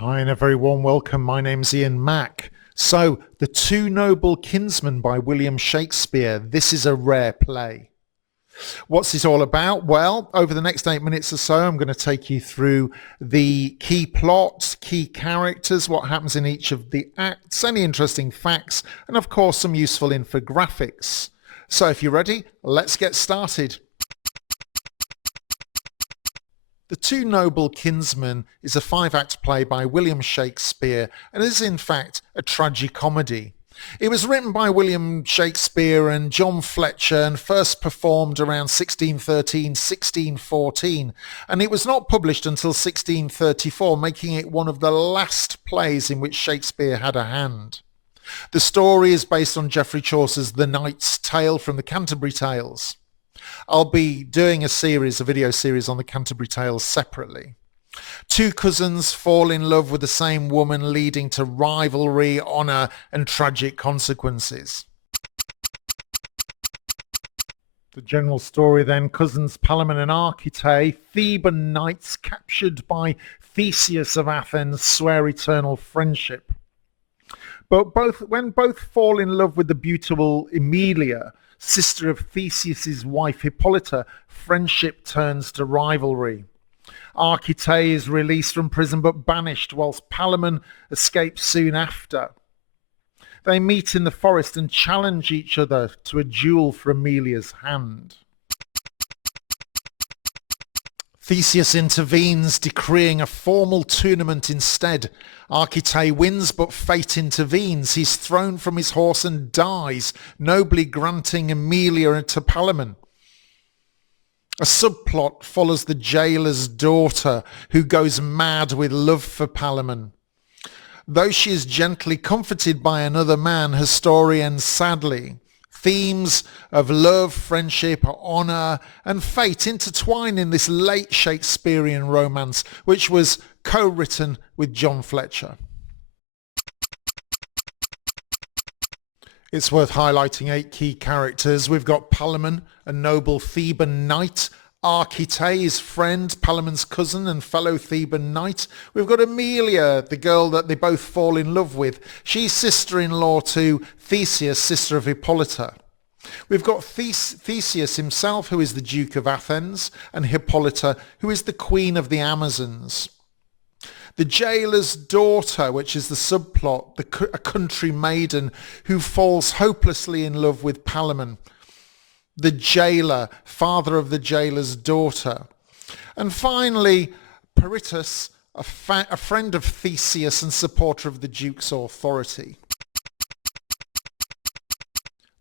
Hi and a very warm welcome. My name's Ian Mack. So, The Two Noble Kinsmen by William Shakespeare. This is a rare play. What's it all about? Well, over the next 8 minutes or so, I'm going to take you through the key plots, key characters, what happens in each of the acts, any interesting facts, and of course some useful infographics. So if you're ready, let's get started. The Two Noble Kinsmen is a 5-act play by William Shakespeare and is in fact a tragicomedy. It was written by William Shakespeare and John Fletcher and first performed around 1613-1614, and it was not published until 1634, making it one of the last plays in which Shakespeare had a hand. The story is based on Geoffrey Chaucer's The Knight's Tale from the Canterbury Tales. I'll be doing a video series on the Canterbury Tales separately. Two cousins fall in love with the same woman, leading to rivalry, honour and tragic consequences. The general story then: cousins Palamon and Archite, Theban knights captured by Theseus of Athens, swear eternal friendship. But when both fall in love with the beautiful Emilia, sister of Theseus's wife Hippolyta, friendship turns to rivalry. Archite is released from prison but banished, whilst Palamon escapes soon after. They meet in the forest and challenge each other to a duel for Emilia's hand. Theseus intervenes, decreeing a formal tournament instead. Archite wins, but fate intervenes. He's thrown from his horse and dies, nobly granting Emilia to Palamon. A subplot follows the jailer's daughter, who goes mad with love for Palamon. Though she is gently comforted by another man, her story ends sadly. Themes of love, friendship, honour and fate intertwine in this late Shakespearean romance, which was co-written with John Fletcher. It's worth highlighting 8 key characters. We've got Palamon, a noble Theban knight; Archite, his friend, Palamon's cousin and fellow Theban knight. We've got Emilia, the girl that they both fall in love with. She's sister-in-law to Theseus, sister of Hippolyta. We've got Theseus himself, who is the Duke of Athens, and Hippolyta, who is the Queen of the Amazons. The jailer's daughter, which is the subplot, a country maiden who falls hopelessly in love with Palamon. The jailer, father of the jailer's daughter. And finally, Peritus, a friend of Theseus and supporter of the Duke's authority.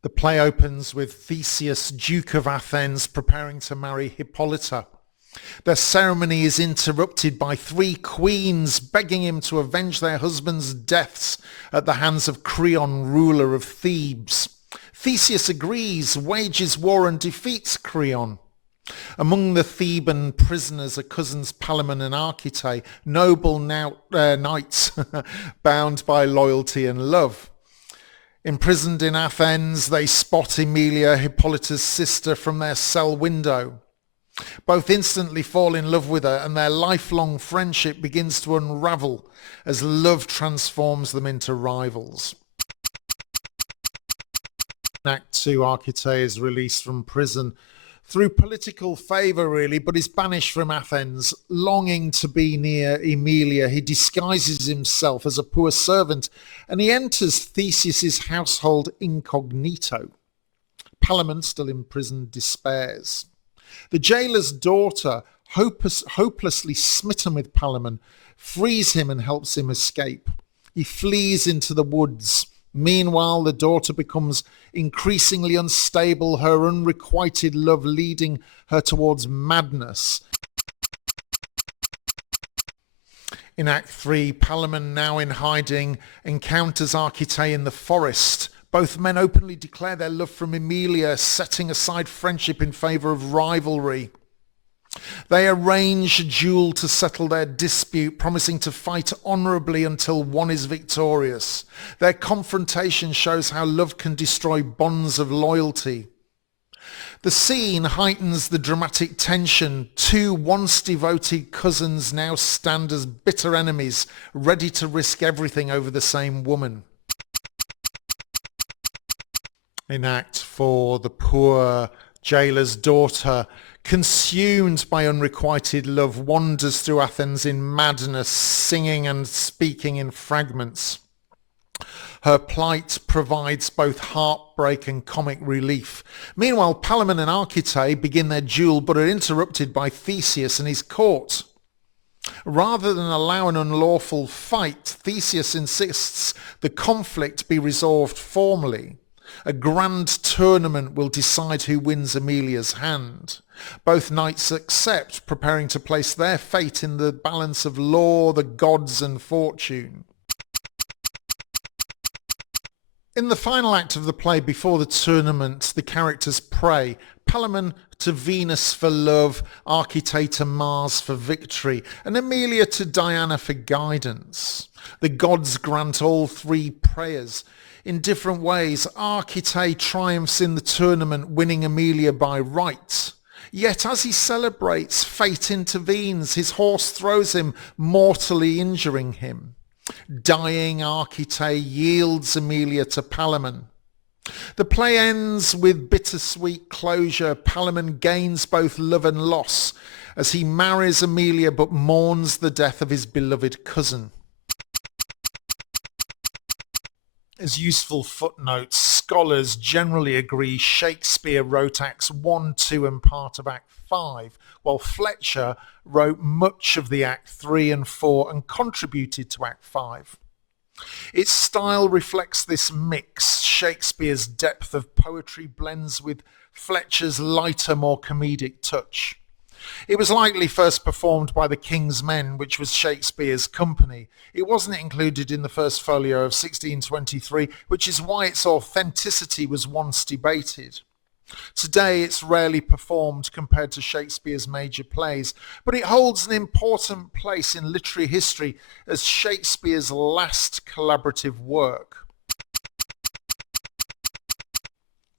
The play opens with Theseus, Duke of Athens, preparing to marry Hippolyta. Their ceremony is interrupted by 3 queens begging him to avenge their husbands' deaths at the hands of Creon, ruler of Thebes. Theseus agrees, wages war and defeats Creon. Among the Theban prisoners are cousins Palamon and Archite, noble knights bound by loyalty and love. Imprisoned in Athens, they spot Emilia, Hippolyta's sister, from their cell window. Both instantly fall in love with her, and their lifelong friendship begins to unravel as love transforms them into rivals. In Act 2, Archite is released from prison through political favour really, but is banished from Athens. Longing to be near Emilia, he disguises himself as a poor servant and he enters Theseus's household incognito. Palamon, still in prison, despairs. The jailer's daughter, hopelessly smitten with Palamon, frees him and helps him escape. He flees into the woods. Meanwhile, the daughter becomes increasingly unstable, her unrequited love leading her towards madness. In Act 3, Palamon, now in hiding, encounters Archite in the forest. Both men openly declare their love for Emilia, setting aside friendship in favour of rivalry. They arrange a duel to settle their dispute, promising to fight honourably until one is victorious. Their confrontation shows how love can destroy bonds of loyalty. The scene heightens the dramatic tension. Two once devoted cousins now stand as bitter enemies, ready to risk everything over the same woman. In Act 4, the poor jailer's daughter, consumed by unrequited love, wanders through Athens in madness, singing and speaking in fragments. Her plight provides both heartbreak and comic relief. Meanwhile, Palamon and Arcite begin their duel but are interrupted by Theseus and his court. Rather than allow an unlawful fight, Theseus insists the conflict be resolved formally. A grand tournament will decide who wins Amelia's hand. Both knights accept, preparing to place their fate in the balance of law, the gods, and fortune. In the final act of the play, before the tournament, the characters pray. Palamon to Venus for love, Arcite to Mars for victory, and Amelia to Diana for guidance. The gods grant all three prayers. In different ways, Arcite triumphs in the tournament, winning Amelia by right. Yet as he celebrates, fate intervenes. His horse throws him, mortally injuring him. Dying Arcite yields Amelia to Palamon. The play ends with bittersweet closure. Palamon gains both love and loss as he marries Amelia but mourns the death of his beloved cousin. As useful footnotes, scholars generally agree Shakespeare wrote Acts 1, 2 and part of Act 5, while Fletcher wrote much of the Act 3 and 4 and contributed to Act 5. Its style reflects this mix. Shakespeare's depth of poetry blends with Fletcher's lighter, more comedic touch. It was likely first performed by the King's Men, which was Shakespeare's company. It wasn't included in the first folio of 1623, which is why its authenticity was once debated. Today it's rarely performed compared to Shakespeare's major plays, but it holds an important place in literary history as Shakespeare's last collaborative work.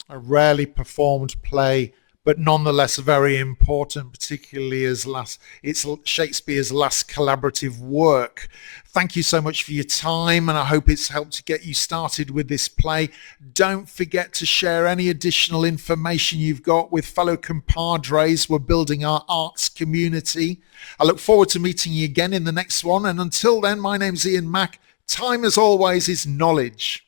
A rarely performed play, but nonetheless very important, particularly as it's Shakespeare's last collaborative work. Thank you so much for your time, and I hope it's helped to get you started with this play. Don't forget to share any additional information you've got with fellow compadres. We're building our arts community. I look forward to meeting you again in the next one, and until then, my name's Ian Mack. Time, as always, is knowledge.